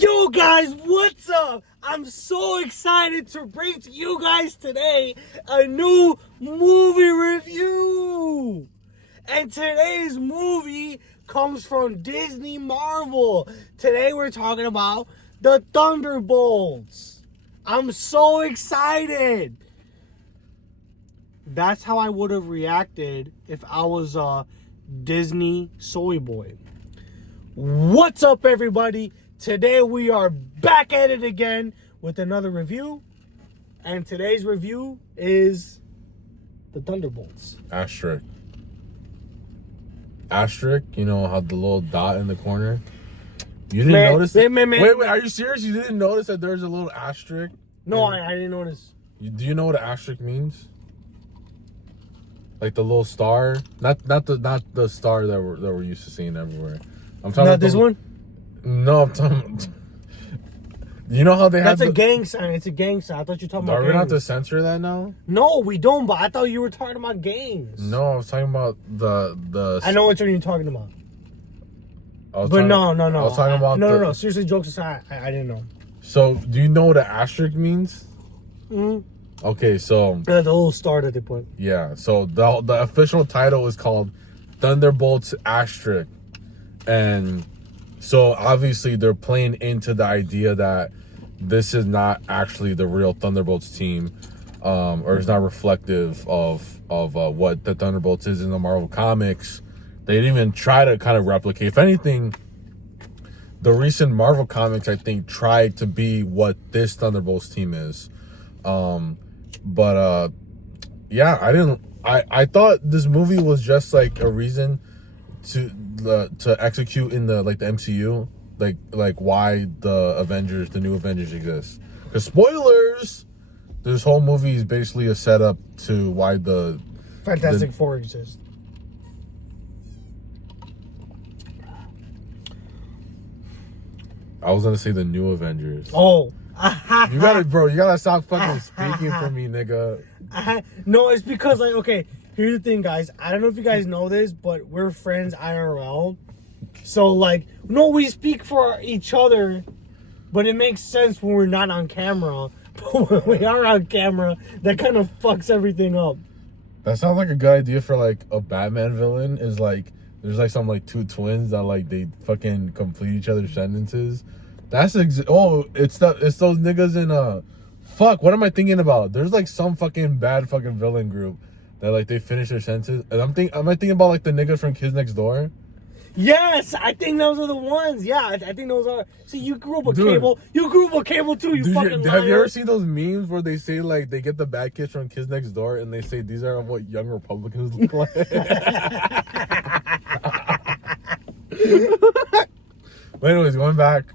Yo guys, what's up? I'm so excited to bring to you guys today a new movie review. And today's movie comes from Disney Marvel. Today we're talking about the Thunderbolts. I'm so excited. That's how I would have reacted if I was a Disney soy boy. What's up, everybody? Today we are back at it again with another review. And today's review is the Thunderbolts. Asterisk, you know how the little dot in the corner? You didn't notice it? Wait, are you serious? You didn't notice that there's a little asterisk? No, I didn't notice. Do you know what an asterisk means? Like the little star? Not the star that we're used to seeing everywhere. I'm talking about this one? No, I'm talking. You know how they have? That's a gang sign. It's a gang sign. I thought you were talking about. Are we gonna have to censor that now? No, we don't. But I thought you were talking about gangs. No, I was talking about the. I know what you're talking about. No. I was talking about. No. Seriously, jokes aside, I didn't know. So, do you know what an asterisk means? Okay, so the little star that they put. Yeah, so the official title is called Thunderbolts Asterisk, and so obviously they're playing into the idea that this is not actually the real Thunderbolts team, or it's not reflective of what the Thunderbolts is in the Marvel comics. They didn't even try to kind of replicate. If anything, the recent Marvel comics, I think, tried to be what this Thunderbolts team is. Yeah, I thought this movie was just like a reason to execute in the MCU, like why the new Avengers exist. Because spoilers, this whole movie is basically a setup to why the Fantastic Four exists. I was gonna say the new Avengers. Oh. You gotta stop fucking speaking for me, nigga. No, it's because, like, okay, here's the thing, guys. I don't know if you guys know this, but we're friends IRL. So, like, no, we speak for each other, but it makes sense when we're not on camera. But when we are on camera, that kind of fucks everything up. That sounds like a good idea for, like, a Batman villain. Is like, there's like some like two twins that like they fucking complete each other's sentences. It's those niggas in fuck, what am I thinking about? There's like some fucking bad fucking villain group that like they finish their sentences. And am I thinking about like the niggas from Kids Next Door? Yes, I think those are the ones. Yeah, I think those are. See, you grew up with cable. You grew up with cable too. You fucking liar. Have you ever seen those memes where they say like they get the bad kids from Kids Next Door and they say these are what young Republicans look like? But anyways, going back,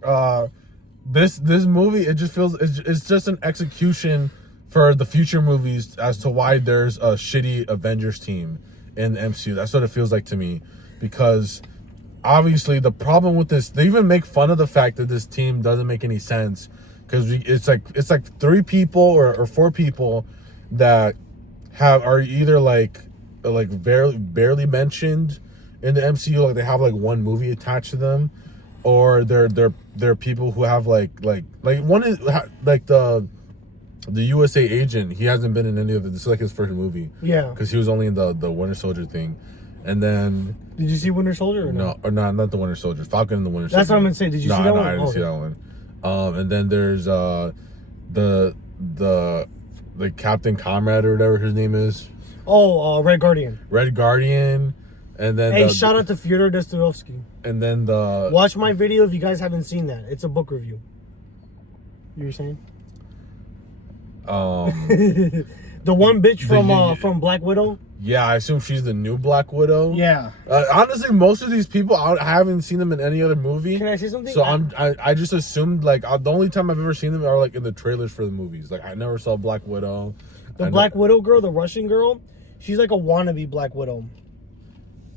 this movie, it just feels it's just an execution for the future movies as to why there's a shitty Avengers team in the MCU. That's what it feels like to me, because obviously the problem with this, they even make fun of the fact that this team doesn't make any sense, because it's like 3 people or 4 people that are either like barely mentioned in the MCU, like they have like one movie attached to them, or they're people who have like one is like the USA agent. He hasn't been in any of it. This is like his first movie. Yeah, because he was only in the Winter Soldier thing. And then, did you see Winter Soldier? Not the Winter Soldier. Falcon and the Winter Soldier. That's what I'm gonna say. Did you see that one? No, I didn't see that one. And then there's the Captain Comrade or whatever his name is. Oh, Red Guardian. Red Guardian. And then shout out to Fyodor Dostoevsky. And then watch my video if you guys haven't seen that. It's a book review. You were saying? The one bitch from Black Widow. Yeah, I assume she's the new Black Widow. Yeah. Honestly, most of these people, I haven't seen them in any other movie. Can I say something? So I just assumed, like, the only time I've ever seen them are like in the trailers for the movies. Like, I never saw Black Widow. Black Widow girl, the Russian girl, she's like a wannabe Black Widow.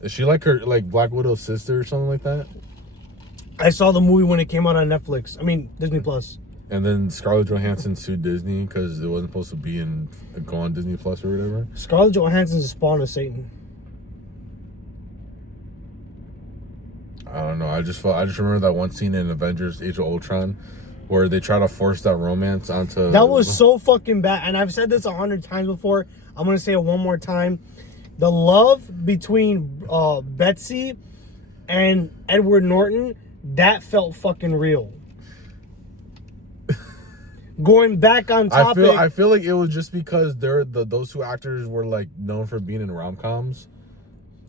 Is she like her Black Widow's sister or something like that? I saw the movie when it came out on Netflix. I mean, Disney Plus. And then Scarlett Johansson sued Disney because it wasn't supposed to go on Disney Plus or whatever. Scarlett Johansson's a spawn of Satan. I don't know. I just remember that one scene in Avengers: Age of Ultron, where they try to force that romance onto. That was so fucking bad, and I've said this 100 times before. I'm gonna say it one more time. The love between Betsy and Edward Norton, that felt fucking real. Going back on topic, I feel like it was just because those two actors were like known for being in rom-coms.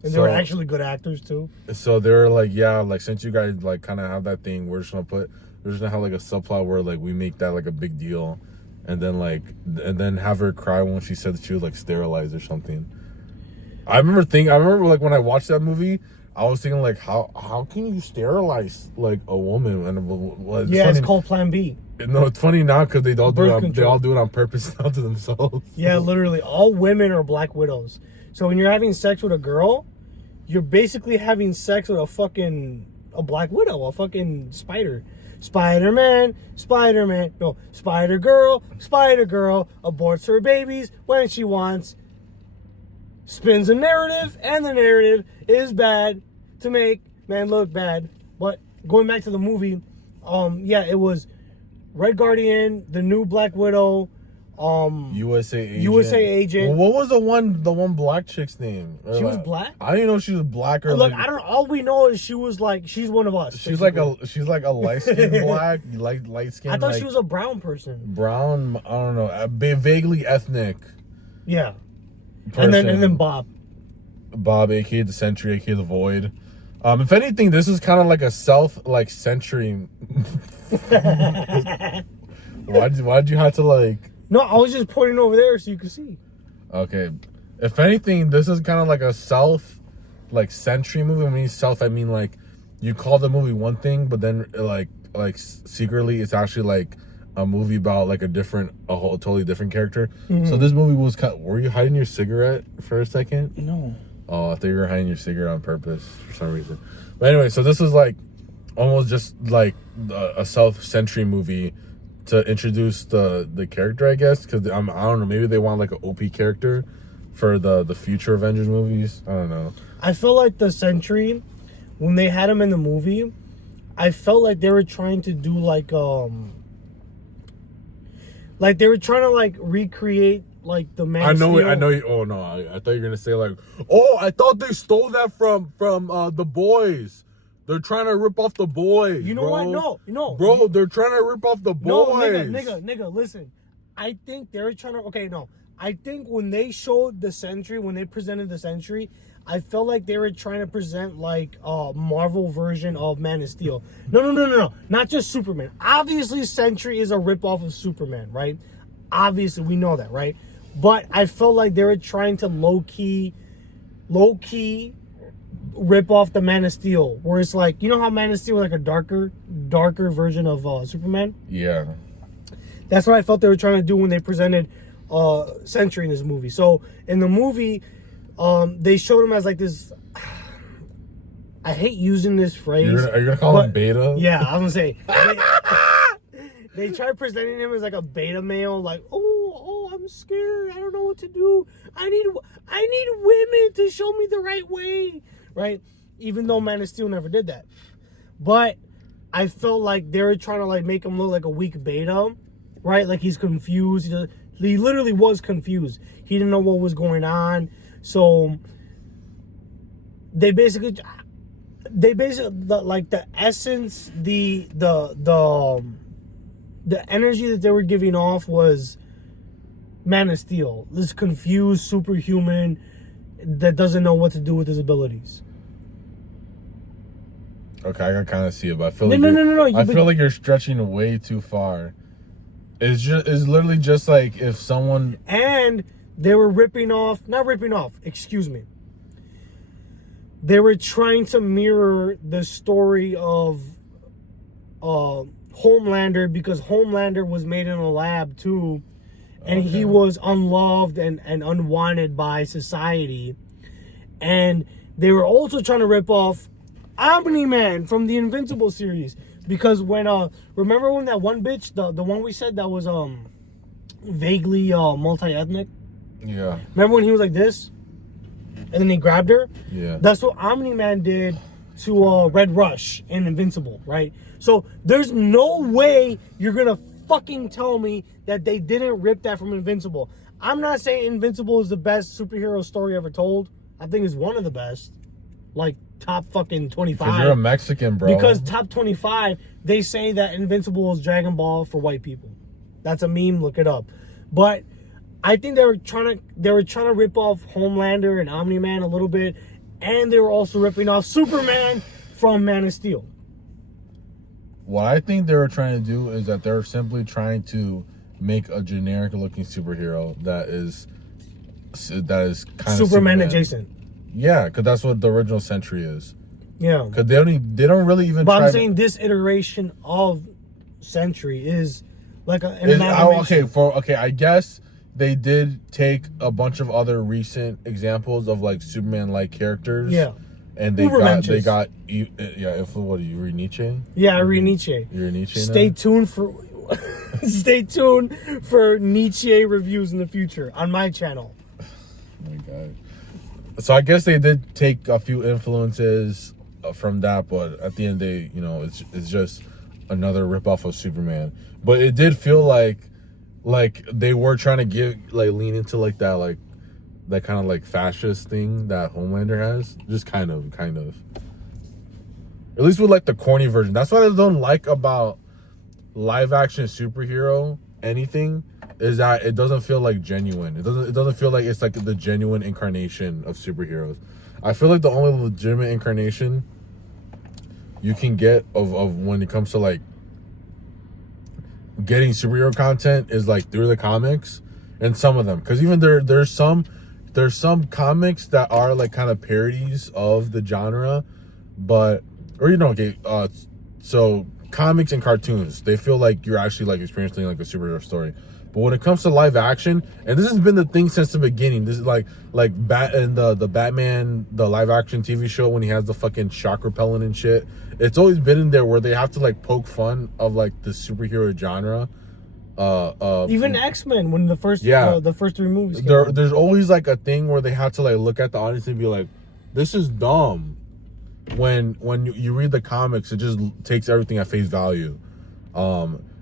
And they were actually good actors too. So they're like, yeah, like since you guys like kind of have that thing, we're just gonna have like a subplot where like we make that like a big deal, and then have her cry when she said that she was like sterilized or something. I remember like when I watched that movie, I was thinking like, how can you sterilize like a woman? And it's called Plan B. No, it's funny now because they all do it on purpose now to themselves. Yeah, literally, all women are Black Widows. So when you're having sex with a girl, you're basically having sex with a Black Widow, a fucking spider. Spider-Man, no, Spider-Girl, aborts her babies when she wants, spins a narrative, and the narrative is bad to make man look bad. But going back to the movie, it was Red Guardian, the new Black Widow, USA Agent. Well, what was the one black chick's name? She was black? I didn't know she was black or look. like, I don't know. All we know is she was like, she's one of us. She's basically. like a light skinned black, light skinned. I thought she was a brown person. Brown, I don't know, vaguely ethnic. Yeah. Person. And then Bob, aka the Sentry, aka the Void. If anything, this is kind of like a Sentry. Why'd you have to like? No, I was just pointing over there so you could see. Okay. If anything, this is kind of like a Sentry movie. When I mean South, I mean like you call the movie one thing, but then like secretly it's actually like a movie about like a totally different character. Mm-hmm. So this movie was were you hiding your cigarette for a second? No. Oh, I thought you were hiding your cigarette on purpose for some reason. But anyway, so this is like almost just like a South Sentry movie to introduce the character, I guess, because I don't know, maybe they want like an OP character for the future Avengers movies. I don't know. I feel like the Sentry, when they had him in the movie, I felt like they were trying to do like they were trying to like recreate like the Man. I know. Oh no, I thought you were gonna say like, oh, I thought they stole that from the Boys. They're trying to rip off the Boys. You know what? No. Bro, they're trying to rip off the Boys. No, nigga, listen. I think they're trying to... Okay, no. I think when they showed the Sentry, when they presented the Sentry, I felt like they were trying to present like a Marvel version of Man of Steel. No. Not just Superman. Obviously, Sentry is a ripoff of Superman, right? Obviously, we know that, right? But I felt like they were trying to low-key rip off the Man of Steel, where it's like, you know how Man of Steel was like a darker version of Superman? Yeah. That's what I felt they were trying to do when they presented Sentry in this movie. So in the movie, they showed him as like this. I hate using this phrase. Are you gonna call him beta? Yeah, I was gonna say. They tried presenting him as like a beta male, like, oh, I'm scared. I don't know what to do. I need women to show me the right way, right? Even though Man of Steel never did that, but I felt like they were trying to like make him look like a weak beta, right? Like he's confused. He literally was confused. He didn't know what was going on. So they basically like the essence, the energy that they were giving off was Man of Steel. This confused superhuman that doesn't know what to do with his abilities. Okay, I can kind of see it, but I feel no. I feel like you're stretching way too far. It's literally just like if someone... And they were excuse me. They were trying to mirror the story of Homelander, because Homelander was made in a lab too, and he was unloved and unwanted by society. And they were also trying to rip off Omni-Man from the Invincible series, because when remember when that one bitch, the one we said that was vaguely multi-ethnic? Yeah. Remember when he was like this? And then he grabbed her? Yeah. That's what Omni-Man did Red Rush and Invincible, right? So there's no way you're gonna fucking tell me that they didn't rip that from Invincible. I'm not saying Invincible is the best superhero story ever told. I think it's one of the best. Like top fucking 25. Because you're a Mexican, bro. Because top 25, they say that Invincible is Dragon Ball for white people. That's a meme, look it up. But I think they were trying to rip off Homelander and Omni-Man a little bit, and they were also ripping off Superman from Man of Steel. What I think they were trying to do is that they're simply trying to make a generic looking superhero that is kind of Superman adjacent. Yeah, because that's what the original Sentry is. Yeah. Because they don't really even. But I'm saying this iteration of Sentry is like an amalgamation. Okay. I guess they did take a bunch of other recent examples of like Superman-like characters. Yeah. And they got if what do you read Nietzsche? Yeah, I read Nietzsche. You're Nietzsche. Stay tuned for Nietzsche reviews in the future on my channel. Oh my god. So I guess they did take a few influences from that, but at the end of the day, you know, it's just another ripoff of Superman. But it did feel like they were trying to lean into like that kind of like fascist thing that Homelander has. Just kind of. At least with like the corny version. That's what I don't like about live action superhero anything, is that it doesn't feel like genuine. It doesn't feel like it's like the genuine incarnation of superheroes. I feel like the only legitimate incarnation you can get of when it comes to like getting superhero content is like through the comics, and some of them, because even there's some comics that are like kind of parodies of the genre, so comics and cartoons, they feel like you're actually like experiencing like a superhero story. But when it comes to live action, and this has been the thing since the beginning, this is like the Batman, the live action TV show, when he has the fucking shock repellent and shit, it's always been in there where they have to like poke fun of like the superhero genre. Even X-Men, when the first 3 movies came out. There's always like a thing where they have to like look at the audience and be like, this is dumb. When you read the comics, it just takes everything at face value.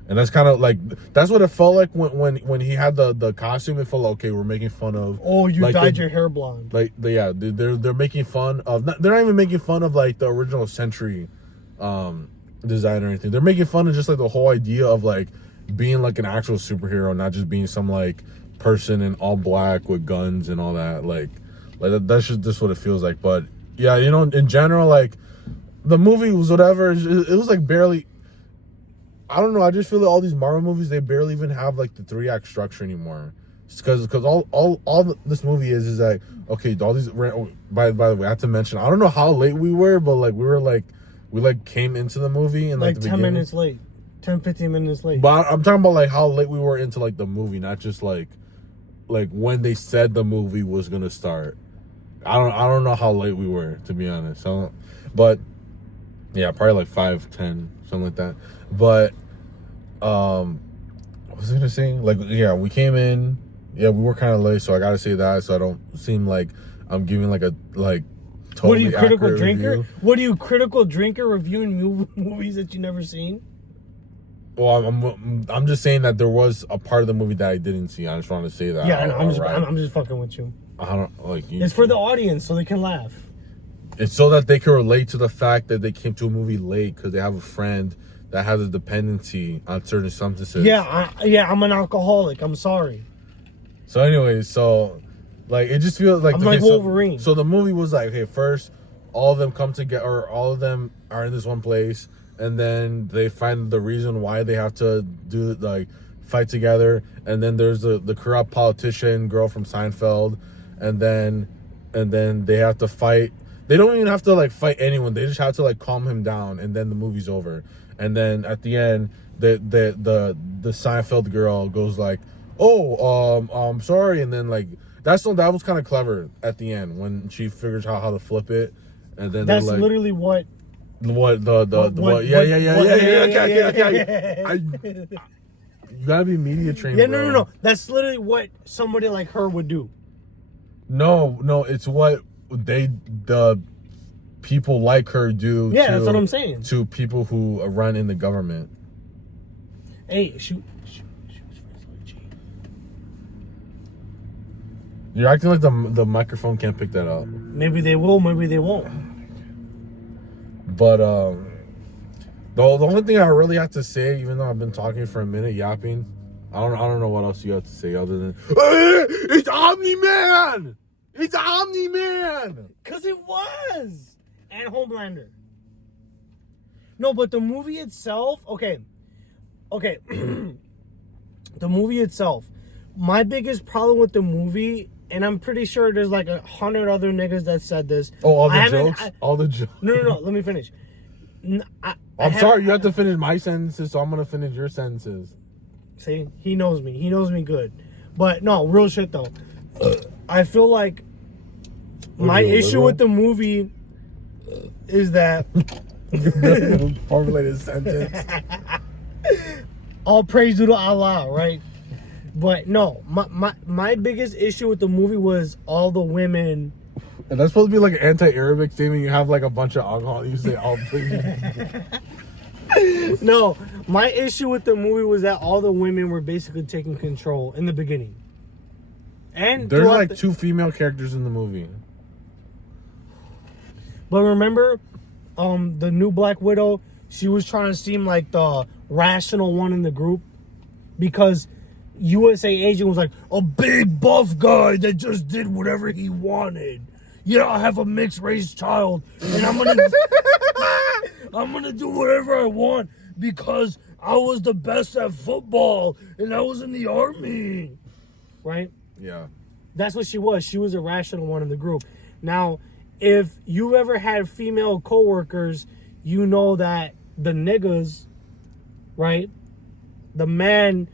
And that's kind of like, that's what it felt like when he had the costume. It felt like, okay, we're making fun of. Oh, you like dyed your hair blonde. They're making fun of. They're not even making fun of like the original Sentry design or anything. They're making fun of just like the whole idea of like being like an actual superhero, not just being some like person in all black with guns and all that. Like that's just what it feels like. But yeah, you know, in general, like the movie was whatever. It was like barely. I don't know. I just feel that all these Marvel movies, they barely even have like the 3-act structure anymore. Because all this movie is like, okay, all these. By the way, I have to mention, I don't know how late we were, but like we came into the movie and like the 10 minutes late, 10-15 minutes late. But I'm talking about like how late we were into like the movie, not just like when they said the movie was gonna start. I don't know how late we were, to be honest. But yeah, probably like 5-10, something like that. But what was I gonna say? Like, yeah, we came in. Yeah, we were kind of late, so I gotta say that, so I don't seem like I'm giving like a totally. What are you, critical drinker? Review. What are you, critical drinker reviewing movies that you never seen? Well, I'm just saying that there was a part of the movie that I didn't see. I just want to say that. Yeah, I know, I'm just fucking with you. I don't like. It's for the audience, so they can laugh. It's so that they can relate to the fact that they came to a movie late because they have a friend that has a dependency on certain substances. Yeah, I'm an alcoholic. I'm sorry. So anyway, like it just feels like I'm like Wolverine. So the movie was like, okay, first all of them come together, or all of them are in this one place, and then they find the reason why they have to fight together, and then there's the corrupt politician girl from Seinfeld, and then they have to fight. They don't even have to like fight anyone. They just have to like calm him down, and then the movie's over. And then at the end, the Seinfeld girl goes like, "Oh, I'm sorry," and then like that was kind of clever at the end when she figures out how to flip it, and then that's like, literally what. What yeah. You gotta be media trained. Yeah, bro. no. That's literally what somebody like her would do. No, it's what the people like her do. Yeah, that's what I'm saying. To people who run in the government. Hey, shoot. You're acting like the microphone can't pick that up. Maybe they will, maybe they won't. But the only thing I really have to say, even though I've been talking for a minute, yapping, I don't know what else you have to say other than it's Omni-Man! It's Omni-Man! Cause it was! And Homelander. No, but the movie itself, okay. The movie itself. My biggest problem with the movie, and I'm pretty sure there's like 100 other niggas that said this. Oh, all the jokes? All the jokes. No, let me finish. I'm sorry, you have to finish my sentences, so I'm gonna finish your sentences. See, he knows me. He knows me good. But no, real shit though. I feel like my issue with the movie is that formulated sentence. All praise due to Allah, right? But no, my biggest issue with the movie was all the women. And that's supposed to be like an anti-Arabic statement. You have like a bunch of alcohol. You say, "Oh, please." No, my issue with the movie was that all the women were basically taking control in the beginning. And there's like two female characters in the movie. But remember, the new Black Widow, she was trying to seem like the rational one in the group because USA Agent was like a big buff guy that just did whatever he wanted. Yeah, I have a mixed race child, and I'm gonna do whatever I want because I was the best at football and I was in the army. Right? Yeah. That's what she was. She was a rational one in the group. Now, if you ever had female coworkers, you know that the niggas, right? The men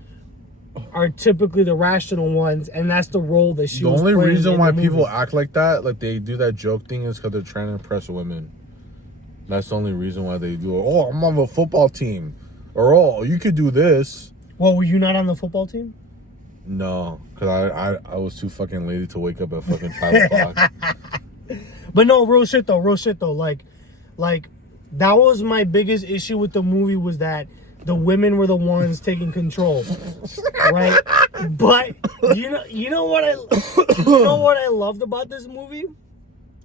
are typically the rational ones, and that's the role that she was playing. The only reason why people act like that, like they do that joke thing, is because they're trying to impress women. That's the only reason why they do it. Oh, I'm on the football team. Or, oh, you could do this. Well, were you not on the football team? No, because I was too fucking lazy to wake up at fucking 5 o'clock. But no, real shit though. Like, that was my biggest issue with the movie was that the women were the ones taking control, right? But you know what I loved about this movie?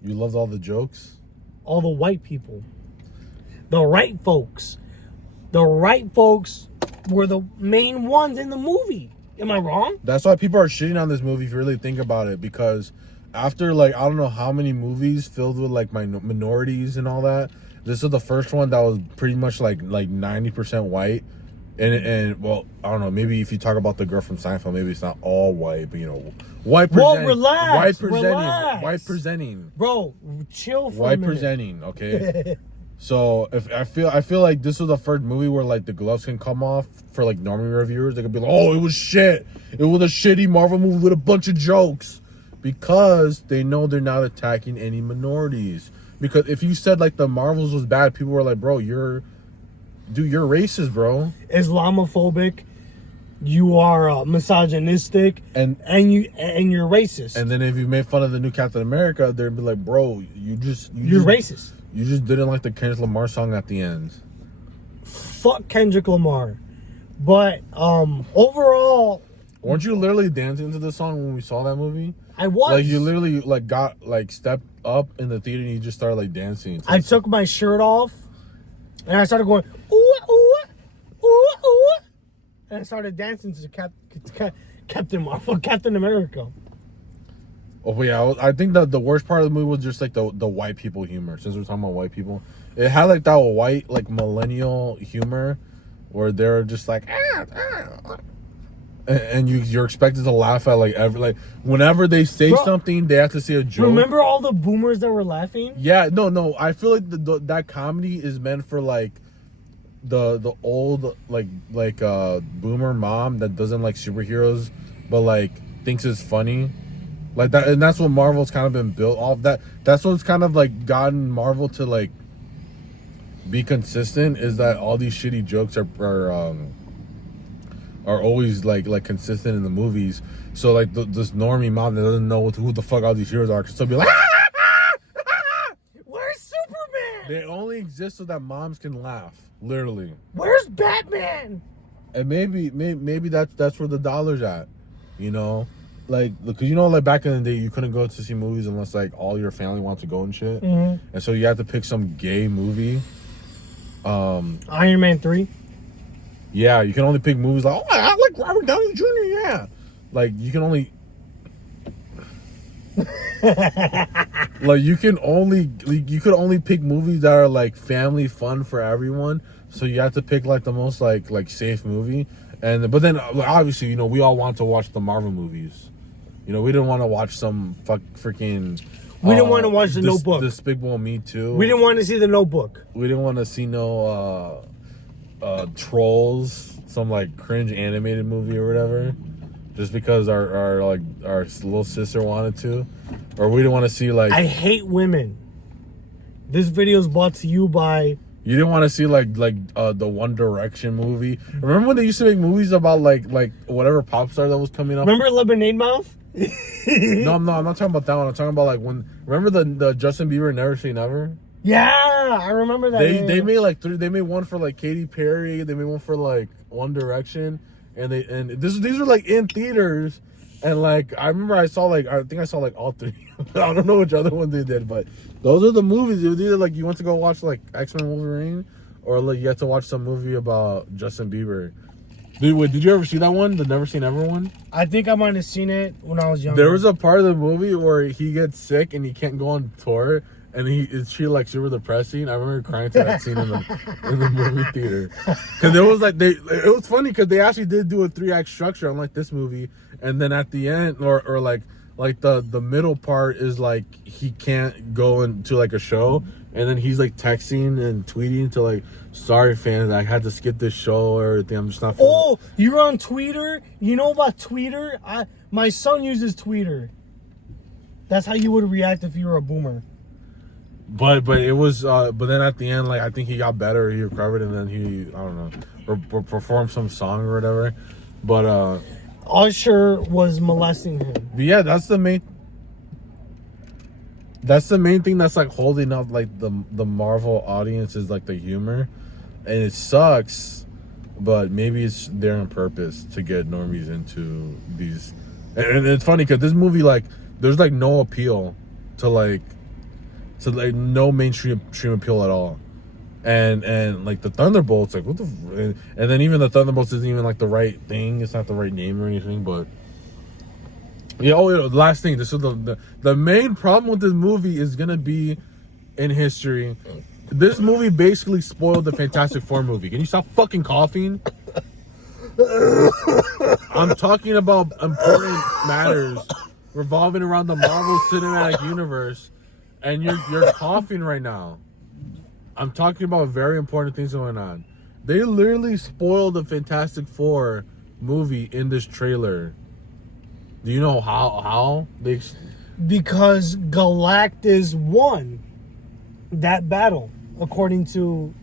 You loved all the jokes? All the white people, the right folks. The right folks were the main ones in the movie. Am I wrong? That's why people are shitting on this movie if you really think about it, because after like I don't know how many movies filled with like minorities and all that, this is the first one that was pretty much like 90% white. And well, I don't know, maybe if you talk about the girl from Seinfeld, maybe it's not all white, but you know, white presenting. Well, relax. White presenting. Bro, chill for white a minute. Presenting, okay? So if I feel like this was the first movie where like the gloves can come off for like normie reviewers. They could be like, oh, it was shit. It was a shitty Marvel movie with a bunch of jokes. Because they know they're not attacking any minorities. Because if you said like the Marvels was bad, people were like, bro, you're racist, bro. Islamophobic. You are misogynistic, and you're racist. And then if you made fun of the new Captain America, they'd be like, bro, you're racist. You just didn't like the Kendrick Lamar song at the end. Fuck Kendrick Lamar. But overall, weren't you literally dancing to the song when we saw that movie? I was. Like you literally like got like stepped up in the theater and you just started like dancing. I took my shirt off and I started going ooh ooh ooh ooh, and I started dancing to Captain Marvel, Captain America. Oh yeah, I think that the worst part of the movie was just like the white people humor. Since we're talking about white people, it had like that white like millennial humor where they're just like and you're expected to laugh at like whenever they say something, they have to say a joke. Remember all the boomers that were laughing? Yeah, no. I feel like that comedy is meant for like the old like boomer mom that doesn't like superheroes but like thinks it's funny. Like that, and that's what Marvel's kind of been built off. That's what's kind of like gotten Marvel to like be consistent, is that all these shitty jokes are always like consistent in the movies. So like this normie mom that doesn't know who the fuck all these heroes are can still be like, where's Superman? They only exist so that moms can laugh. Literally. Where's Batman? And maybe that's where the dollar's at. You know? Like, because like back in the day, you couldn't go to see movies unless like all your family wants to go and shit. Mm-hmm. And so you had to pick some gay movie. Iron Man 3. Yeah, you can only pick movies like, oh, I like Robert Downey Jr. Yeah, like you can only. Like you could only pick movies that are like family fun for everyone. So you have to pick like the most like safe movie. But then obviously we all want to watch the Marvel movies. We didn't want to watch some freaking. We didn't want to watch the Notebook. Despicable Me Too. We didn't want to see the Notebook. We didn't want to see no Trolls, some like cringe animated movie or whatever, just because our little sister wanted to, or we didn't want to see like. I hate women. This video is brought to you by. You didn't want to see like the One Direction movie. Remember when they used to make movies about like whatever pop star that was coming up? Remember Lemonade Mouth? No, I'm not talking about that one. I'm talking about like when. Remember the Justin Bieber Never Say Never? Yeah, I remember that. They made like three. They made one for like Katy Perry. They made one for like One Direction, and these were like in theaters. And like I remember I think I saw like all three. I don't know which other one they did, but those are the movies. It was either like you went to go watch like X-Men Wolverine, or like you had to watch some movie about Justin Bieber. Did you ever see that one? The Never Seen Ever one? I think I might have seen it when I was younger. There was a part of the movie where he gets sick and he can't go on tour, and she like super depressing. I remember crying to that scene in the movie theater, because it was like it was funny because they actually did do a 3-act structure unlike this movie, and then at the end or like the middle part is like he can't go into like a show, and then he's like texting and tweeting to like, sorry fans, I had to skip this show or everything. I'm just not. Oh, you're on Twitter? You know about Twitter? My son uses Twitter. That's how you would react if you were a boomer. But it was but then at the end, like I think he got better, he recovered, and then he I don't know performed some song or whatever. But Usher was molesting him. But yeah, that's the main thing that's like holding up like the Marvel audience is like the humor, and it sucks, but maybe it's there on purpose to get normies into these. And it's funny because this movie, like, there's like no appeal to like no mainstream appeal at all. And like the Thunderbolts, like what the, and then even the Thunderbolts isn't even like the right thing. It's not the right name or anything. But yeah. Oh, the last thing. This is the main problem with this movie is gonna be in history. This movie basically spoiled the Fantastic Four movie. Can you stop fucking coughing? I'm talking about important matters revolving around the Marvel Cinematic Universe, and you're coughing right now. I'm talking about very important things going on. They literally spoiled the Fantastic Four movie in this trailer. Do you know how they? Because Galactus won that battle, according to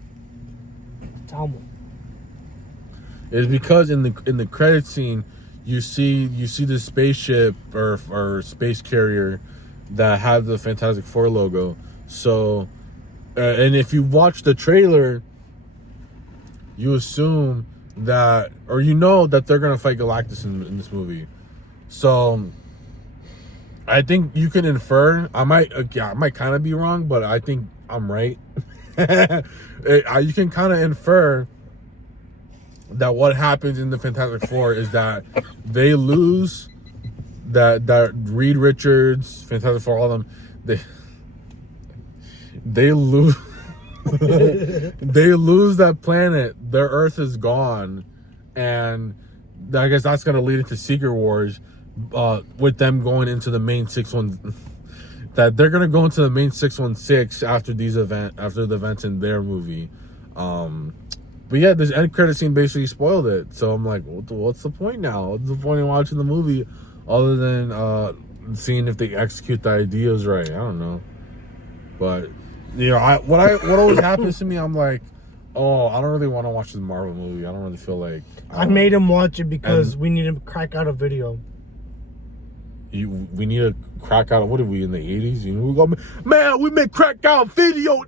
Talmud. It's because in the credit scene, you see the spaceship or space carrier that had the Fantastic Four logo. So. And if you watch the trailer, you assume that, or you know that they're gonna fight Galactus in this movie. So I think you can infer. I might kind of be wrong, but I think I'm right. You can kind of infer that what happens in the Fantastic Four is that they lose. That Reed Richards, Fantastic Four, all of them, they lose they lose that planet. Their Earth is gone, and I guess that's gonna lead into Secret Wars, with them going into the main 616. That they're gonna go into the main 616 after the events in their movie. But yeah, this end credit scene basically spoiled it. So I'm like, what's the point now? What's the point in watching the movie other than seeing if they execute the ideas right? I don't know, but. What always happens to me, I'm like, oh, I don't really want to watch this Marvel movie. I don't really feel like... I made him watch it because we need to crack out a video. We need to crack out. What are we in the 80s? You know, we make crack out video.